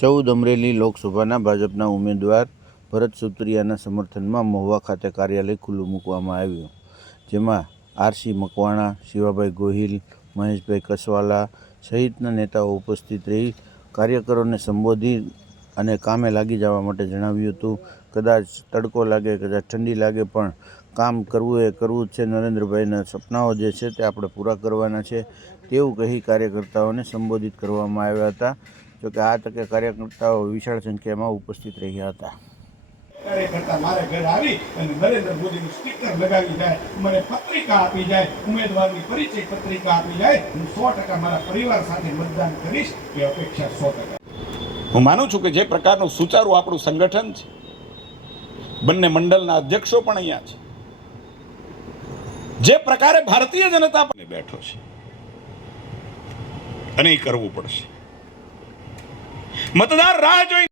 ચૌદ અમરેલી લોકસભાના ભાજપના ઉમેદવાર ભરત સુતરિયાના સમર્થનમાં મહુવા ખાતે કાર્યાલય ખુલ્લું મૂકવામાં આવ્યું. જેમાં આરસી મકવાણા, શિવાભાઈ ગોહિલ, મહેશભાઈ કસવાલા સહિતના નેતાઓ ઉપસ્થિત રહી કાર્યકરોને સંબોધી અને કામે લાગી જવા માટે જણાવ્યું હતું. કદાચ તડકો લાગે, કદાચ ઠંડી લાગે, પણ કામ કરવું એ કરવું જ છે. નરેન્દ્રભાઈના સપનાઓ જે છે તે આપણે પૂરા કરવાના છે. તેવું કહી કાર્યકર્તાઓને સંબોધિત કરવામાં આવ્યા હતા. જોકે આ તકે કાર્યકર્તાઓ વિશાળ સંખ્યામાં ઉપસ્થિત રહ્યા હતા. કાર્યકર્તા મારા ઘરે આવી અને નરેન્દ્ર મોદીનું સ્ટીકર લગાવી જાય મને પત્રિકા આપી જાય ઉમેદવારની પરિચય પત્રિકા આપી જાય હું સો ટકા મારા પરિવાર સાથે મતદાન કરીશ એ અપેક્ષા સો ટકા. હું માનું છું કે જે પ્રકારનું સુચારું આપણું સંગઠન છે બંને મંડળના અધ્યક્ષો પણ અહીંયા છે. જે પ્રકારે ભારતીય જનતા બેઠો છે અને એ કરવું પડશે. મતદાર રાહ જોઈ